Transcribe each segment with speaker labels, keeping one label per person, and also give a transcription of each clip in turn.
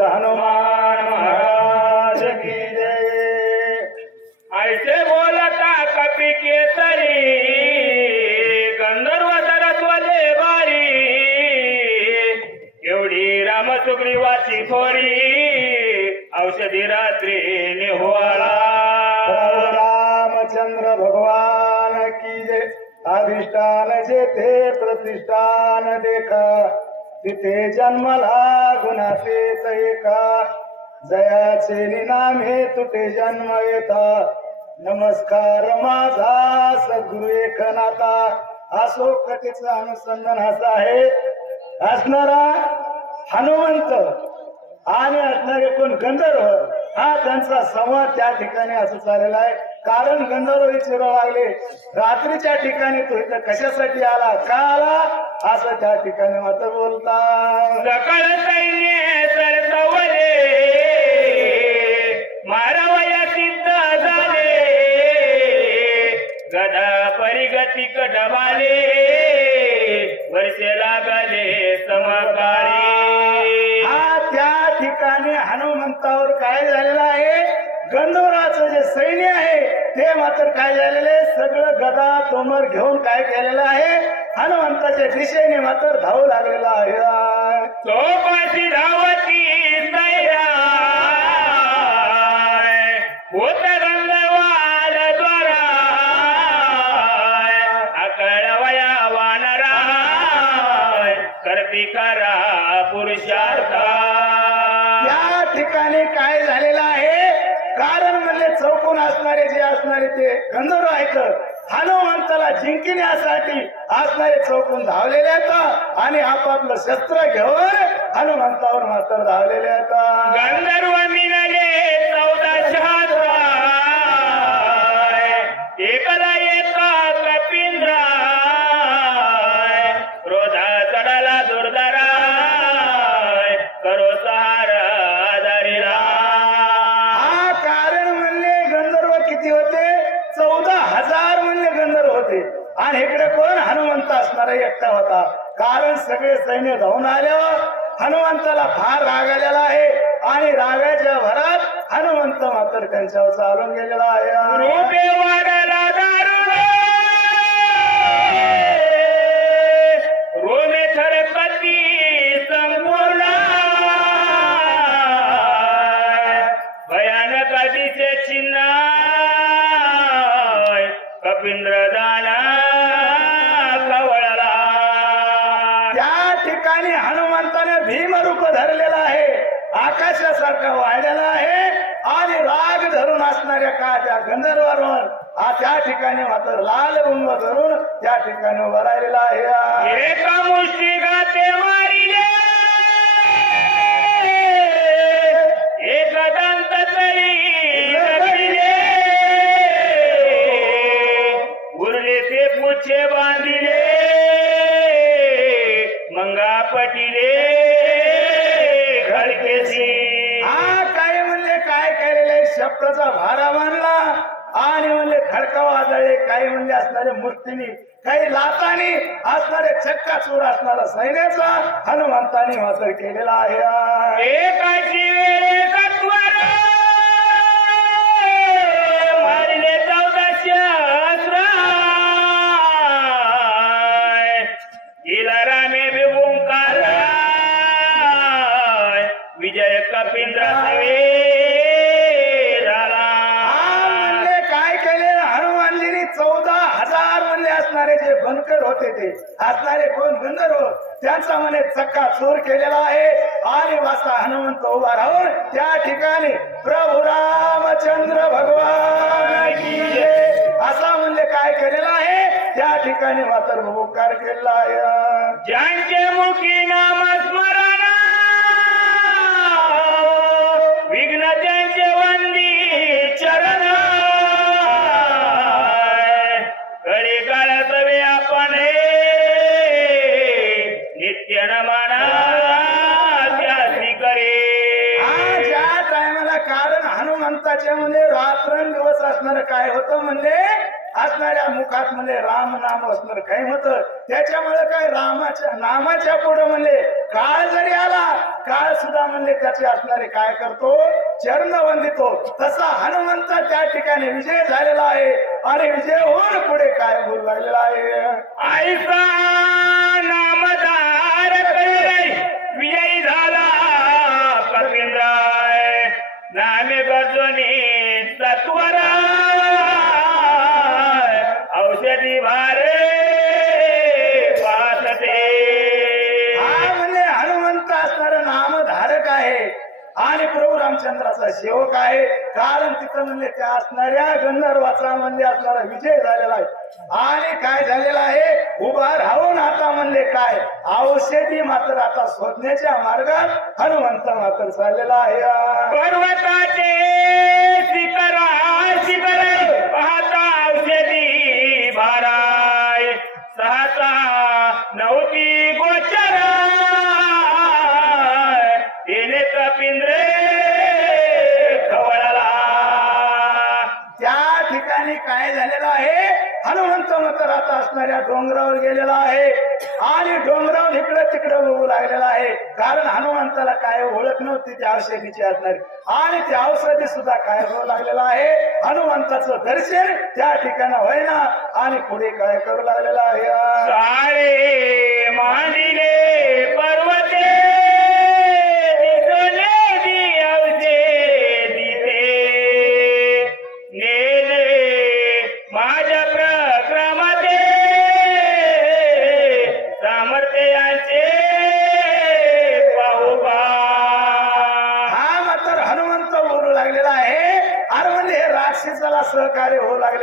Speaker 1: बोलत हनुमान महाराज की जय।
Speaker 2: ऐसे बोलता कपी केसरी गंधर्व सरस्वते बारी एवढी राम सुग्रीवाची थोरी औषधी रात्री निहोळा
Speaker 1: रामचंद्र भगवान की जय। अधिष्ठान जेथे प्रतिष्ठान देखा। तिथे जन्मला गुणाचे एका जयाचे निनाम हे तुटे जन्म येता. नमस्कार माझा सद्गुरु एकनाथा. असो कथेच अनुसंधान असं आहे. असणारा हनुमंत आणि असणारे कोण गंधर्व हा त्यांचा संवाद त्या ठिकाणी असं चाललेला आहे. कारण गंधर्व विचारायला लागले. रात्रीच्या ठिकाणी तो इथं कशासाठी आला? का आला? असं त्या ठिकाणी मात्र बोलता
Speaker 2: सकळ सैन्य सरसवले मारावया सिद्ध झाले. गदा परिगती कडबाले वर्षे लागले समकाळी.
Speaker 1: हा त्या ठिकाणी हनुमंतावर काय झालेलं आहे? गंधर्वाचं जे सैन्य आहे ते मात्र काय झालेलं सगळं गदा तोमर घेऊन काय केलेलं आहे? हनुमंताच्या दिशेने मात्र धावू लागलेला आहे.
Speaker 2: चौपाशी धावती होत गंगवाल द्वारा. अकळवया वानरा. करती करा पुरुषार्थ.
Speaker 1: या ठिकाणी काय झालेलं आहे? असणारे जे असणारे ते गंधर्व आहेत. हनुमंताला जिंकण्यासाठी असणारे चौकून धावलेले आहेत आणि आपापलं शस्त्र घेऊन हनुमंतावर मात्र धावलेले आहेत.
Speaker 2: गंधर्व मिळाले
Speaker 1: तिकडे कोण हनुमंत असणारा एकटा होता? कारण सगळे सैन्य धावून आल्यावर हनुमंताला फार राग आलेला आहे. आणि रागाच्या भरात हनुमंत मात्र त्यांच्यावर चालून गेलेला आहे. भीमरूप धरलेला आहे. आकाशासारखा वाढलेला आहे आणि राग धरून असणाऱ्या का त्या गंधर्वावर हा त्या ठिकाणी मात्र लाल रंग धरून त्या ठिकाणी उभा राहिलेला आहे.
Speaker 2: एका मुष्टी गाते मारिले.
Speaker 1: आणि खडका वाजळे काही म्हणजे असणारे मुष्टीनी काही लातानी असणारे चक्का चूर असणारा सैन्याचा हनुमंतानी वापर केलेला आहे. होते. असणारे कोण? गंधर्व. त्यांचा मने चक्का चोर केलेला आहे. आणि वाजता हनुमंत उभा राहून त्या ठिकाणी प्रभू रामचंद्र भगवान असा म्हणजे काय केलेला आहे? त्या ठिकाणी मात्र उपकार केलेला आहे.
Speaker 2: ज्यांचे मुखी नाम
Speaker 1: असणाऱ्या मुखात म्हणजे राम नाम असणार काय होतं. त्याच्यामुळे काय रामाच्या नामाच्या पुढे म्हणले काळ जरी आला काळ सुद्धा म्हणले त्याचे असणारे काय करतो? चरण वंदितो. तसा हनुमंत त्या ठिकाणी विजय झालेला आहे. आणि विजय होऊन पुढे काय बोलू लागलेला आहे?
Speaker 2: ऐसा
Speaker 1: रामचंद्राचा सेवक आहे. कारण तिथं म्हणजे त्या असणाऱ्या गंधर्वाचा म्हणजे असणारा विजय झालेला आहे. आणि काय झालेला आहे? उभा राहून आता म्हणले काय? औषधी मात्र आता शोधण्याच्या मार्गात हनुमंत मात्र चाललेला आहे.
Speaker 2: पर्वताचे
Speaker 1: हनुमंत असणाऱ्या डोंगरावर गेलेला आहे आणि डोंगरावर इकडं तिकडं बघू लागलेला आहे. कारण हनुमंताला काय ओळख नव्हती त्या औषधीची असणारी. आणि त्या औषधी सुद्धा काय होऊ लागलेला आहे? हनुमंताचं दर्शन त्या ठिकाणी होईना. आणि पुढे काय करू लागलेला आहे?
Speaker 2: सारे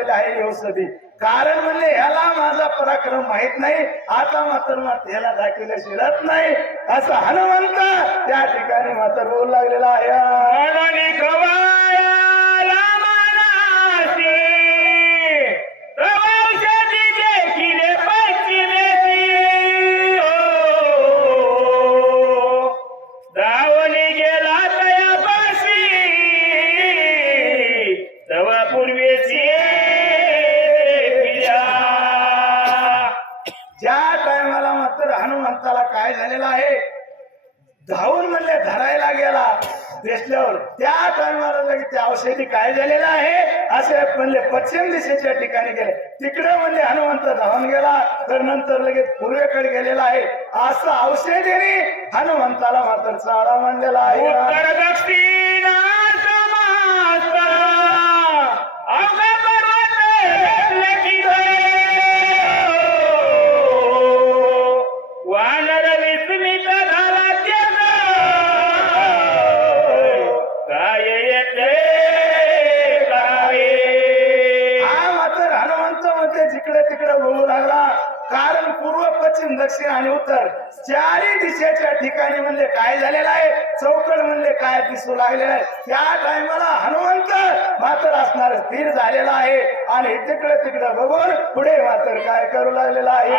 Speaker 1: होऊ आहे औषधी कारण म्हणले ह्याला माझा पराक्रम माहीत नाही आता मात्र मात्र ह्याला दाखविल्या शिरत नाही असं हनुमंत त्या ठिकाणी मात्र बोलू लागलेला आहे. काय झालेलं आहे? असे म्हणले पश्चिम दिशेच्या ठिकाणी गेले. तिकडे म्हणले हनुमंत धावून गेला. तर नंतर लगेच पूर्वेकडे गेलेला आहे. असं औषधीने हनुमंताला मात्र चाळा मांडलेला आहे. लागला. कारण पूर्व पश्चिम दक्षिण आणि उत्तर चारही दिशेच्या ठिकाणी म्हणजे काय झालेलं आहे? चौकड म्हणजे काय दिसू लागलेलं आहे? त्या टायमाला हनुमंत मात्र असणार स्थिर झालेला आहे. आणि तिकडे तिकडे बघून पुढे मात्र काय करू लागलेला आहे?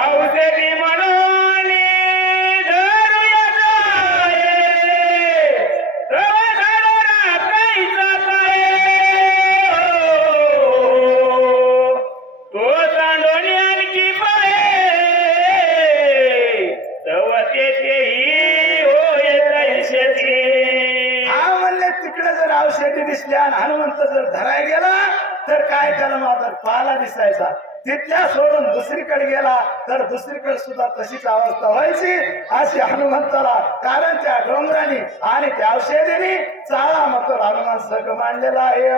Speaker 1: तर काय त्याला माझा पाला दिसायचा? तिथल्या सोडून दुसरीकडे गेला तर दुसरीकडे सुद्धा तशीच अवस्था व्हायची अशी हनुमंताला कारण त्या डोंगराने आणि त्या औषधीने चाळा मात्र हनुमान सग मांडलेला आहे.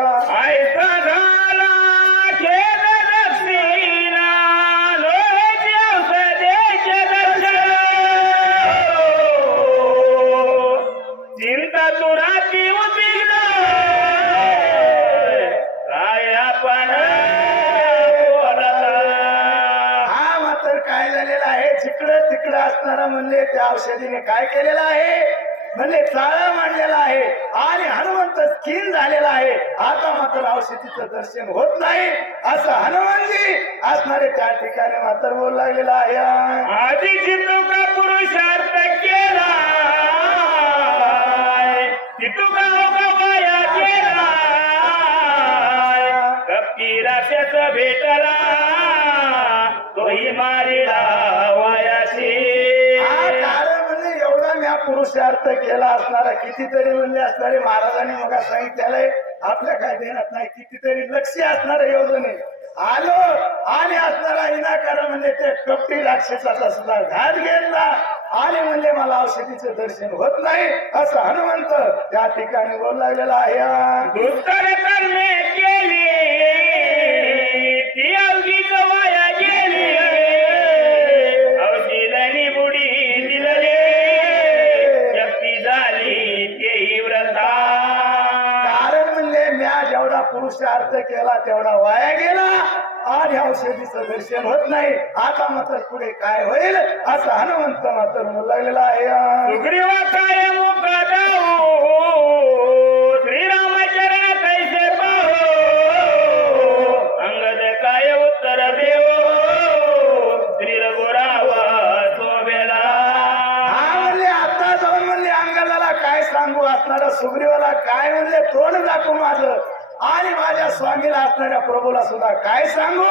Speaker 1: औषधीने काय केलेलं आहे? म्हणजे चाळा मांडलेला आहे आणि हनुमंत स्किन झालेला आहे. आता मात्र औषधीचं दर्शन होत नाही. असं हनुमानजी असणारे त्या ठिकाणी मात्र बोलू लागलेला आहे.
Speaker 2: आधी जितू का पुरुषार्थ केला जितू का केला कपटी राशाचा भेटला तोही मारिला वयाशी.
Speaker 1: पुरुषार्थ केला असणारा कितीतरी म्हणले असणारे महाराजांनी मग सांगितलेलं आपल्या काय देण्यात नाही कितीतरी लक्ष असणारे योजने आलो आणि असणारा इनाकार म्हणजे ते कपटी राक्षसाचा सुद्धा घात घेतला. आणि म्हणले मला औषधीचे दर्शन होत नाही असं हनुमंत त्या ठिकाणी बोलू लागलेला आहे. आणि औषधीचं दर्शन होत नाही. आता मात्र पुढे काय होईल? असं हनुमंत मात्र म्हणू लागलेला आहे. स्वामीला असणाऱ्या प्रभूला सुद्धा. काय सांगू?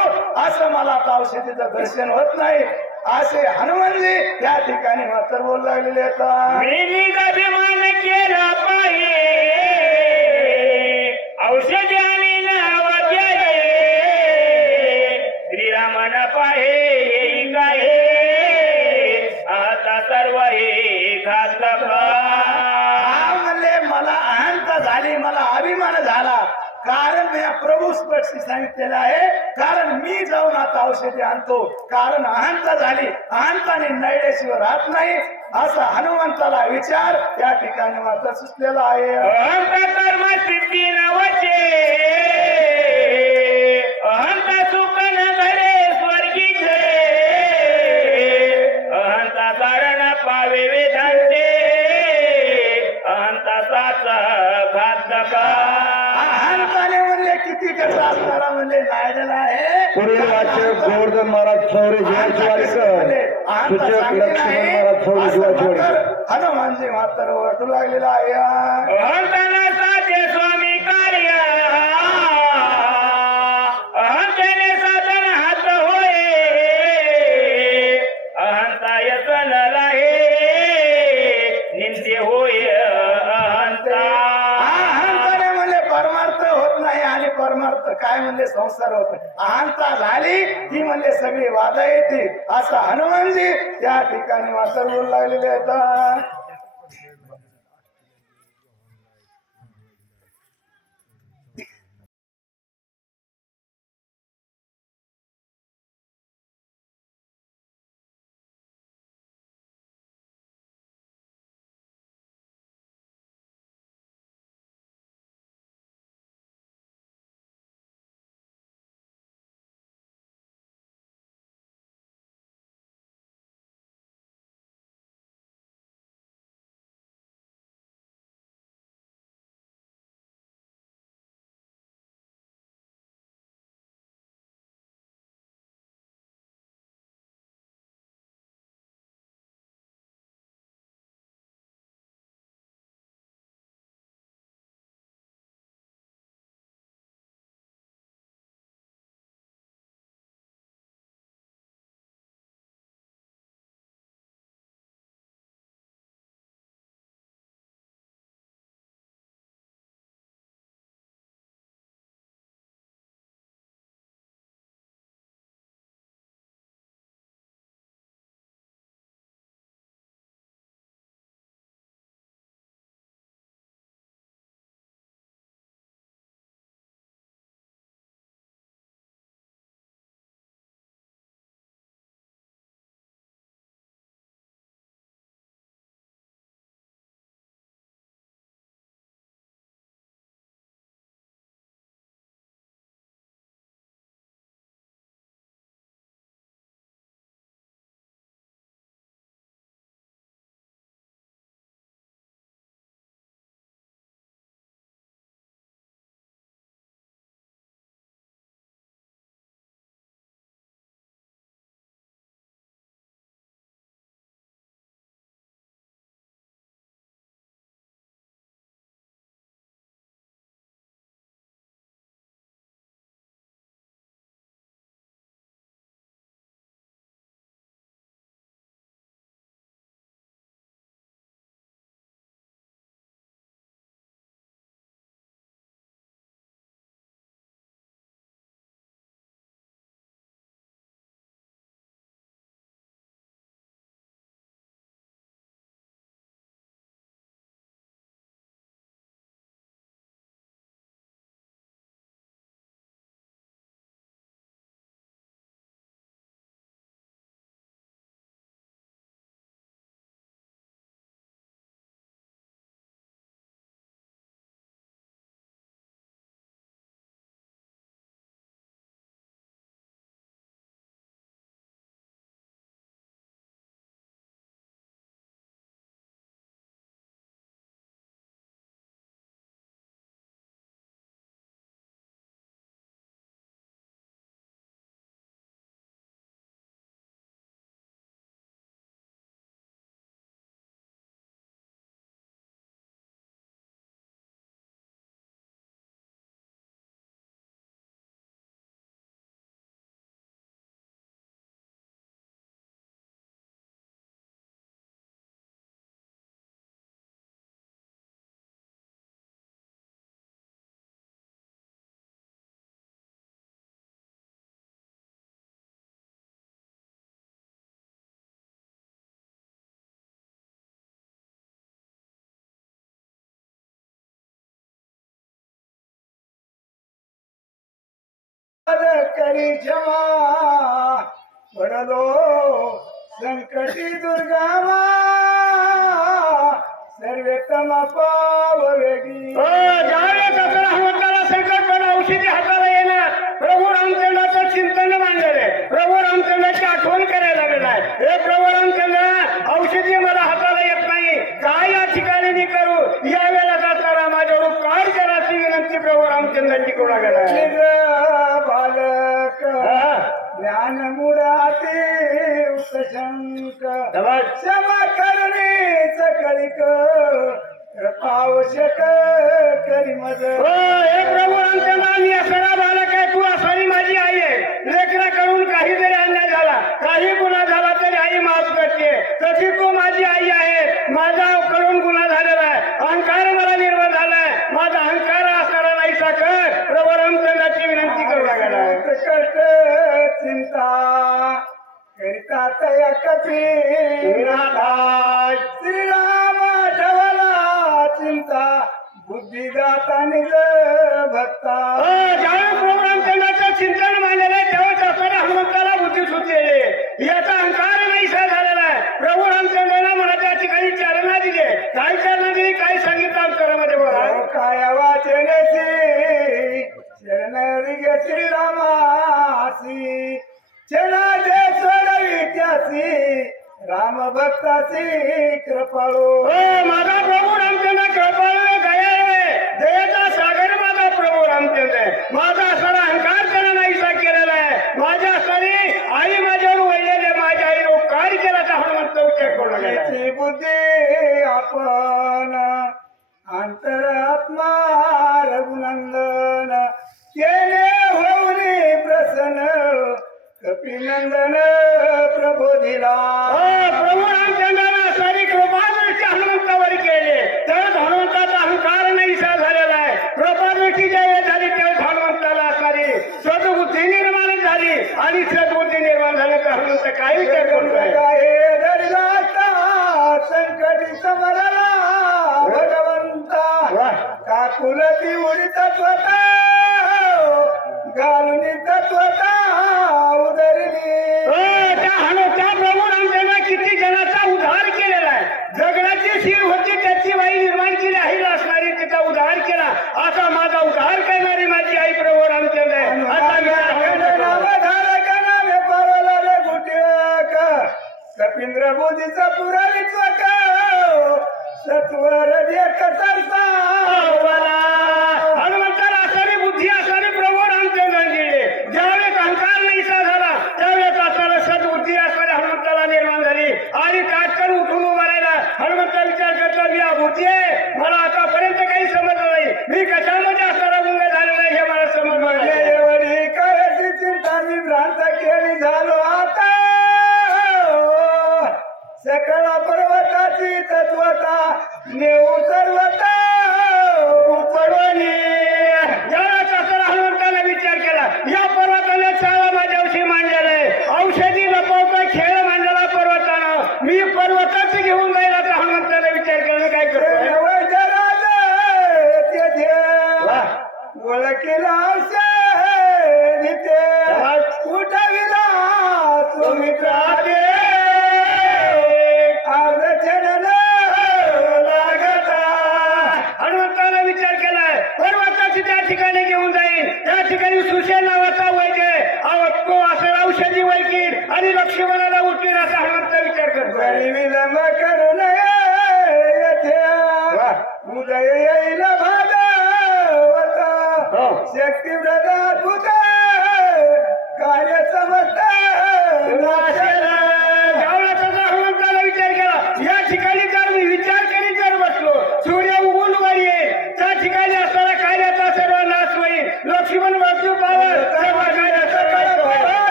Speaker 1: असं मला आता औषधीचं दर्शन होत नाही. असे हनुमानजी त्या ठिकाणी मात्र बोलू लागलेले
Speaker 3: औषधी आणि श्रीरामन पाहे येई काय आता सर्व हे
Speaker 1: म्हणले मला अहंता झाली मला अभिमान झाला. कारण या प्रभू स्पर्शी सांगितलेलं आहे. कारण मी जाऊन आता औषधी आणतो. कारण अहंता झाली. अहंताने नळल्याशिवाय राहत नाही. असा हनुमंताला विचार या ठिकाणी मात्र सुचलेला आहे.
Speaker 4: पुढील वाचक गोवर्धन महाराज चौरे शिवाजी वाडकर सूचक लक्ष्मण महाराज चौरे शिवाजी वाडकर
Speaker 1: हनुमानजी मात्र वाटू लागलेला आहे. संसार होत. अहंता झाली ती म्हणजे सगळी वादा येते असं हनुमानजी त्या ठिकाणी मात्र बोलू लागलेले आहेत.
Speaker 5: करी क्षमा पडलो संकटी दुर्गामा. सर्वे तमा पाव वेगी
Speaker 3: हो, संकट पण औषधी हाताला येणार. प्रभू रामचंद्राचं चिंतन मांडलेलं आहे. प्रभू रामचंद्राची आठवण करायला लागलेलं आहे. हे प्रभू रामचंद्र औषधी मला हाताला येत नाही. काय या ठिकाणी मी करू? जाताना माझ्यावर उपकार करायची विनंती प्रभू रामचंद्रांची करू लागला आहे
Speaker 5: निज बालक
Speaker 3: हा.
Speaker 5: ज्ञान मुराती उपशंक. क्षमा करणेच कळिक कृपावश्यक करी मज
Speaker 3: हो, हे प्रभू रामचंद्र मी असणारा बालक आहे तू असारी माझी आई आहे. लेकराकडून काही जरी अन्याय झाला. काही गुन्हा झाला तरी आई माफ करते. तशी तू माझी आई आहे. माझा कडून गुन्हा झालेला आहे. अहंकार मला निर्माण झालाय. माझा अहंकार असणारा नाहीसा कर. प्रभू रामचंद्राची विनंती करू लागला.
Speaker 5: कष्ट चिंता करिता तया कपी श्रीराम ठवला चिंता बुद्धिदाता निज भक्ता.
Speaker 3: ज्यावेळेस प्रभू रामचंद्राचं चिंतन मांडलेलं त्यावेळेस आपल्याला हनुमंताला बुद्धी सुचलेली याचा अहंकार नाहीसा झालेला आहे. प्रभू रामचंद्राला मला त्या ठिकाणी चालना दिली. काय चालना दिली काय सांगितलं अंतरामध्ये बोला.
Speaker 5: काय वाचनेसी शरण रिग श्रीरामासी चरणाचे सोडवित्यासी राम भक्तासी कृपाळू
Speaker 3: हो माझा प्रभू रामचंद्र कृपाळू दयाळू दयाचा सागर माझा प्रभू रामचंद्र माझा असणारा अहंकार त्यानं नाहीसा केलेला आहे माझ्या असणारी आई माझ्यावर वळलेली. माझ्या आईने उपकार केला तर हनुमंत उच्चार करू लागला आहे.
Speaker 5: याची बुद्धी आपण अंतरात्मा रघुनंदन केले होऊन प्रसन्न. कपिनंदन प्रबोधिला.
Speaker 3: हो, प्रभू रामचंद्रानं असणारी कृपादृष्टी हनुमंतावर केली. त्यावेळेस हनुमंताचा अहंकार नाहीसा झालेला आहे. कृपादृष्टी ज्यावेळेस झाली त्यावेळेस हनुमंताला असणारी सद्बुद्धी निर्माण झाली आणि सद्बुद्धी निर्माण झाली. तर हनुमंत काही
Speaker 5: हे धरलाता संकटी समरला. भगवंता. काकुलती उडीत स्वतः.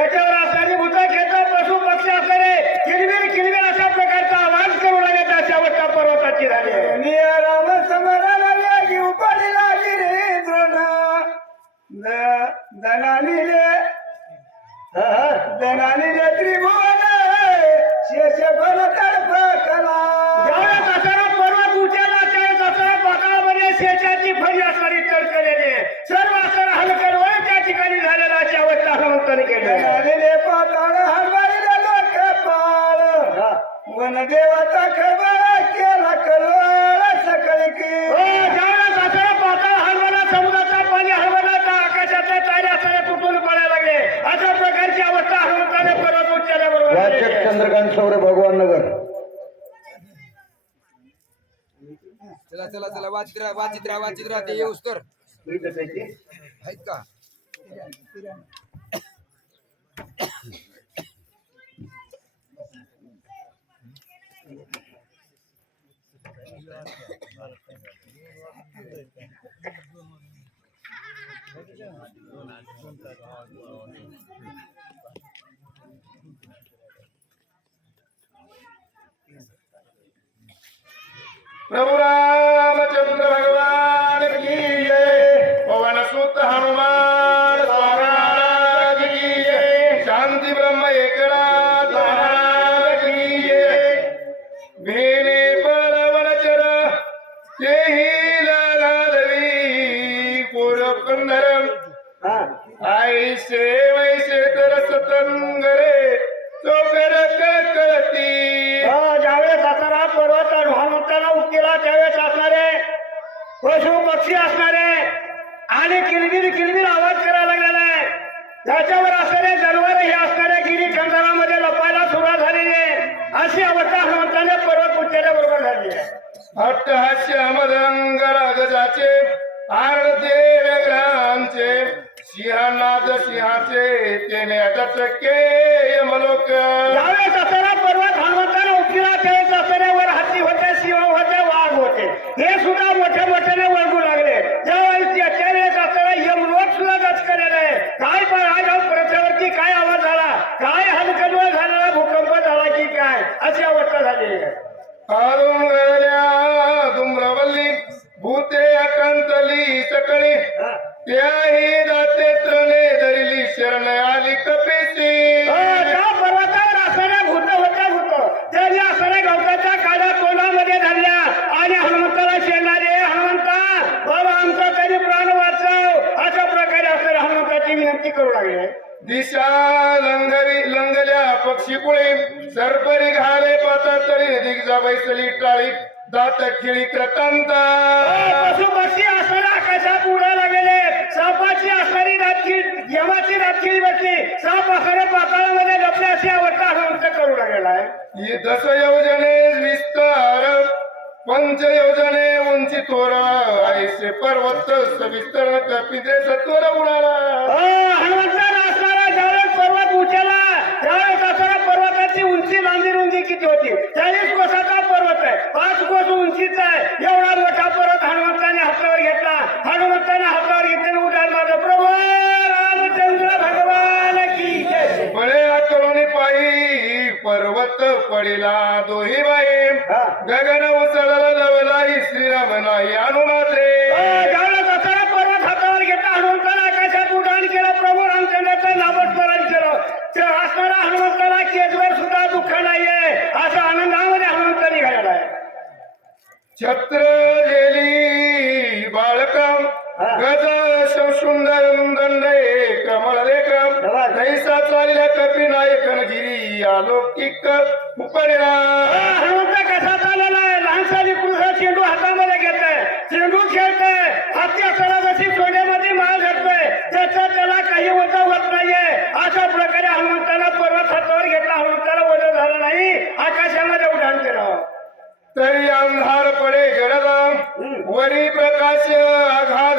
Speaker 3: त्याच्यावर आसारी भूत घेता पशु पक्षी असणारे किलबिल किलबिल अशा प्रकारचा आवाज करू लागत अशी अवस्था पर्वताची झाली
Speaker 6: राम समराला लागी उपाडी लागी रे द्रोण दनानीले दनानीले त्रिभुवन शेष कला
Speaker 3: ज्यावेळेस दसरा पर्वत उचलला त्यावेळेस दसरा पाकाळामध्ये शेषाची असणारी तडकलेली सर्व असणारा ठिकाणी झालेला अशी अवस्था हनुमंताने केली.
Speaker 6: पाताळ हरवारीले लोक पाळ. वन देवता खबर केला कलोळ सकळ की.
Speaker 3: हो, पाताळ हलवला समुद्राचा पाणी असणारे तुटून पडायला लागले. अशा प्रकारची अवस्था हनुमंताने
Speaker 4: वाचक
Speaker 3: आहे.
Speaker 4: चंद्रकांत सौरे भगवान नगर.
Speaker 7: चला चला चला वाचित राहा वाचित राहा वाचित राहा ते येऊस तर आहेत का?
Speaker 6: प्रभु रामचंद्र भगवान की जय। पवन सुत हनुमान।
Speaker 3: पक्षी असणारे आणि किलबिल किलबिल आवाज करायला लागलेला आहे. त्याच्यावर असणारे जनावर हे असणाऱ्या गिरी खंडरामध्ये लपायला सुरुवात झालेली आहे. अशी अवस्था हनुमंताने पर्वत उठलेल्या बरोबर झाली आहे.
Speaker 6: अट्टहास्य मदंग रागजाचे आरते व्यग्रांचे सिंहनाद सिंहाचे तेने अटचके यमलोक.
Speaker 3: ज्यावेळेस दसरा पर्वत त्यावेळेस दसऱ्यावर होते वाघ होते. हे सुद्धा मोठ्या मोठ्याने वळगू लागले. यमलोक सुद्धा दचकलेलं आहे. काय पण आज काय आवाज झाला काय भूकंप झाला की काय? अशी अवस्था झालेली आहे.
Speaker 6: धुम्रवल्ली भूते अकंतली सकळी. त्याही दाते त्रणे धरिली शरण आली कपेची
Speaker 3: अ, त्या पर्वतावर असणाऱ्या भूत होत्या भूत त्यांनी असणाऱ्या गवताच्या काड्या तोंडामध्ये धरल्या आणि हनुमंताला शेणारे हनुमंता बाबा आमचा तरी प्राण वाचव अशा प्रकारे असणाऱ्या हनुमंताची विनंती करू लागले
Speaker 6: दिशा लंगरी लंगल्या पक्षी कुळी सरपरी घाले पाता तरी दिग्जा बैसली टाळी. दात खिळी क्रतांता.
Speaker 3: पशु पक्षी असणाऱ्या आकाशात उडायला लागलेले सापाची असणारी रातखीळ यमाची रातखीळ बसली. साप असणाऱ्या पाताळामध्ये लपले अशी अवस्था हनुमंत करू
Speaker 6: ही दस योजने विस्तार. पंच योजने उंची थोर. ऐसे पर्वत सविस्तर कपिते सत्वर उडाला.
Speaker 3: अ, हनुमंताला असणारा ज्यावेळेस पर्वत असणारा पर्वताची उंची लांबी रुंदी किती होती? चाळीस कोसाचा पर्वत आहे. पाच कोस उंचीचा आहे. एवढा मोठा पर्वत हनुमंताने हातावर घेतला. हनुमंताने हातावर घेतलेलं उदाहरण माझं प्रभू रामचंद्र भगवान की
Speaker 6: बळे करून पायी पर्वत पडिला दोही बाई. गगन उसळला लवलाही श्रीराम नाही
Speaker 3: ज्यावेळेस असणारा पर्वत हातावर घेतला हनुमंताला आकाशात उड्डाण केलं प्रभू रामचंद्राचं नामस्मरण असणारा हनुमंताला केजवर सुद्धा दुःख नाहीये. असा आनंदामध्ये हनुमंत निघालेला आहे?
Speaker 6: छत्र गेली बाळकम गज सुंदर दंडे कमळ लेखम तैसा चालल्या कपी नायकनगिरी अलौकिक उपडला
Speaker 3: हनुमंत कसा चाललेला आहे? लहानसाली पुरुष चेंडू हातामध्ये घेत आहे चेंडू खेळतोय. हाती असताना जशी सोन्यामध्ये माल घालतोय त्याचा त्याला काही वजा होत नाहीये. अशा प्रकारे हनुमंताला पर्वत हातावर घेतला हनुमंताला वजा झालं नाही आकाशामध्ये उड्डाण केलं
Speaker 6: तरी अंधार पडे गडला वरी प्रकाश आघात.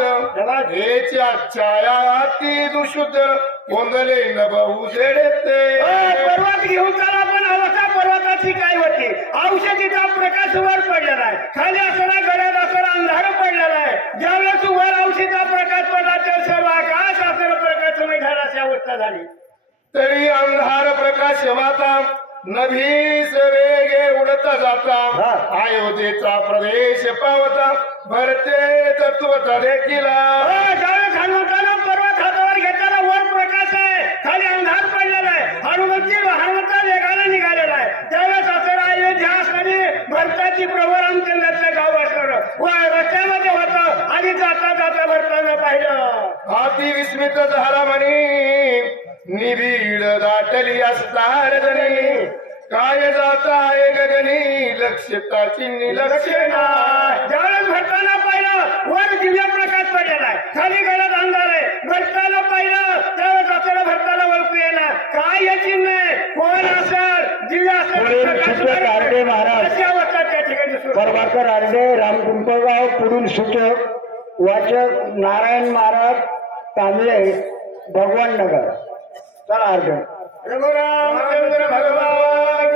Speaker 6: हेच्या छाया अति दुषुद्ध गोंधले नभ उजेडते
Speaker 3: पर्वत घेऊन चला पण अवस्था पर्वताची काय होती? औषधीचा प्रकाश वर पडलेला आहे खाली असताना गड्यात असताना अंधार पडलेला आहे ज्यावेळेस वर औषधीचा प्रकाश पडला तर सर्व आकाश असलेला प्रकाश झाला अशी अवस्था झाली.
Speaker 6: तरी अंधार प्रकाश माता नभीस वेगे उडता जाता. अयोध्येचा प्रदेश पावता. भरते तत्वता देखील.
Speaker 3: ज्यावेळेस हनुमंतानं पर्वत हातावर वर प्रकाश आहे. खाली अंधार पडलेला आहे. हनुमंती हनुमंत वेगाने निघालेला आहे. त्यावेळेस असं अयोध्या असणारी भरताची प्रवर रामचंद्राचं गाव असणार. व रस्त्यामध्ये होतं आणि जाता जाता भरतानं पाहिलं.
Speaker 6: हाती विस्मित झाला म्हणे. निबिड दाटली असतार जणी काय जाता आहे गगनी. लक्षताची निलक्षणा
Speaker 3: ज्यावेळेस भरताना पाहिलं वर दिव्य प्रकाश पडलेला आहे. खाली गडद अंधार आहे. भरताना पाहिलं त्यावेळेस आपल्याला भरताना ओळखू येणार काय हे चिन्ह आहे? कोण असेल? दिव्य असेल
Speaker 4: महाराज.
Speaker 3: त्या ठिकाणी.
Speaker 4: प्रभाकर आरडे रामपिंपळगाव पुढील सूचक वाचक नारायण महाराज तांबले भगवान नगर. चला आरडे
Speaker 3: रघुरामचंद्र भगवान